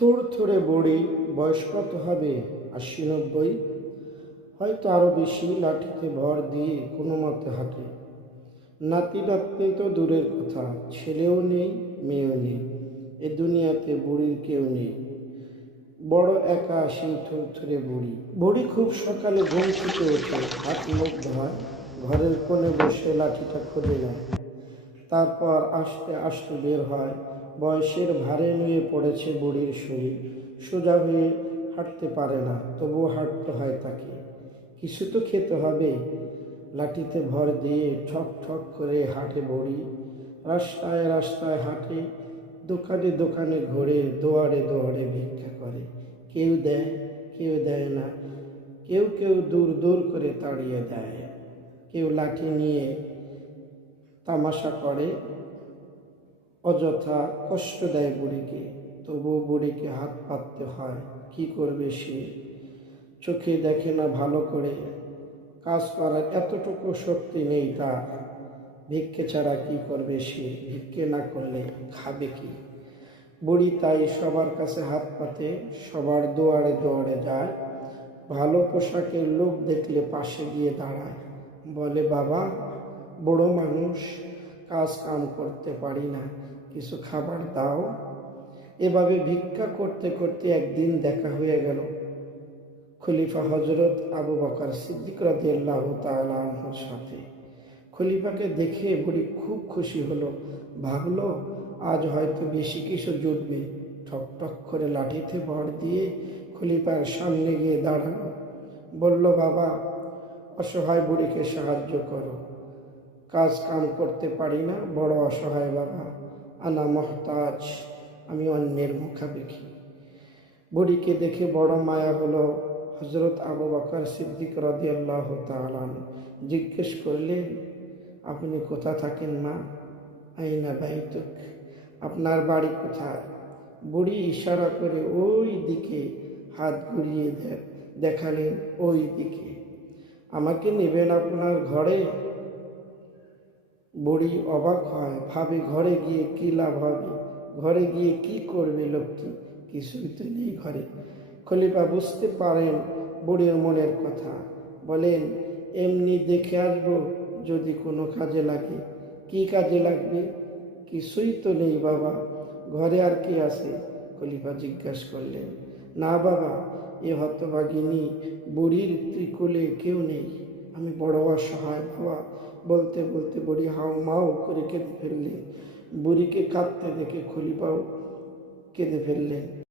থুড়থুড়ে বুড়ি, বয়স কত হবে? ৮০-৯০, হয়তো আরো বেশি। লাঠিতে ভর দিয়ে কোনো মতে হাঁটে। নাতি নাতনি তো দূরের কথা, ছেলেও নেই, মেয়েও নেই। এ দুনিয়াতে বুড়ির কেউ নেই। বড় একা সেই থুরথুরে বুড়ি। বুড়ি খুব সকালে ঘুম থেকে ওঠে, হাত মুখ ধোয়, ঘরের কোণে বসে লাঠিটা খুলে নেয়। তারপর আস্তে আস্তে বের হয়। বয়সের ভারে নুয়ে পড়েছে বুড়ির শরীর। সোজা হয়ে হাঁটতে পারে না, তবুও হাঁটতে হয় তাকে। কিছু তো খেতে হবে। লাঠিতে ভর দিয়ে ঠক ঠক করে হাঁটে বুড়ি। রাস্তায় রাস্তায় হাঁটে, দোকানে দোকানে ঘোরে, দুয়ারে দুয়ারে ভিক্ষা করে। কেউ দেয়, কেউ দেয় না। কেউ কেউ দূর দূর করে তাড়িয়ে দেয়। কেউ লাঠি নিয়ে তামাশা করে, অযথা কষ্ট দেয় বুড়িকে। তবু বুড়িকে হাত পাততে হয়। কি করবে সে? চোখে দেখে না ভালো করে, কাজ করার এতটুকু শক্তি নেই তার। ভিক্ষে ছাড়া কি করবে সে? ভিক্ষে না করলে খাবে কি? বুড়ি তাই সবার কাছে হাত পাতে, সবার দুয়ারে দুয়ারে যায়। ভালো পোশাকের লোক দেখলে পাশে গিয়ে দাঁড়ায়, বলে, বাবা, বড় মানুষ, কাজ কাম করতে পারি না, কিছু খাবার দাও। এভাবে ভিক্ষা করতে করতে একদিন দেখা হয়ে গেল খলিফা হজরত আবু বকর সিদ্দিক রাদিয়াল্লাহু তাআলা আনহুর সাথে। খলিফাকে দেখে বুড়ি খুব খুশি হলো। ভাবলো, আজ হয়তো বেশি কিছু জুটবে। ঠক ঠক করে লাঠিতে ভর দিয়ে খলিফার সামনে গিয়ে দাঁড়ালো। বলল, বাবা, অসহায় বুড়িকে সাহায্য করো। কাজ কাম করতে পারি না, বড় অসহায় বাবা। আনা মহতাজ, আমি অন্যের মুখাপেক্ষী। বুড়িকে দেখে বড় মায়া হলো। হজরত আবু বকর সিদ্দিক রাদিয়াল্লাহু তাআলা জিজ্ঞেস করলেন, আপনি কোথা থাকেন মা? আইনা বাইতুক, আপনার বাড়ি কোথায়? বুড়ি ইশারা করে ওই দিকে হাত ঘুরিয়ে দেখালেন, ওই দিকে। আমাকে নেবেন আপনার ঘরে? বুড়ি অবাক হয়, ভাবে ঘরে গিয়ে কি লাভ হবে? ঘরে গিয়ে কি করবে লোকটি? কিছুই তো নেই ঘরে। খলিফা বুঝতে পারেন বুড়ির মনের কথা, বলেন, এমনি দেখে আসবো, যদি কোনো কাজে লাগে। কি কাজে লাগবে? কিছুই তো নেই বাবা, ঘরে আর কি আছে? খলিফা জিজ্ঞাসা করলেন। না বাবা, এ হতভাগিনী বুড়ির ত্রিকুলে কেউ নেই, আমি বড় অসহায় বাবা। বলতে বলতে বুড়ি হাও মাও করে কেঁদে ফেললেন। বুড়িকে কাঁদতে দেখে খলিফাও কেঁদে ফেললেন।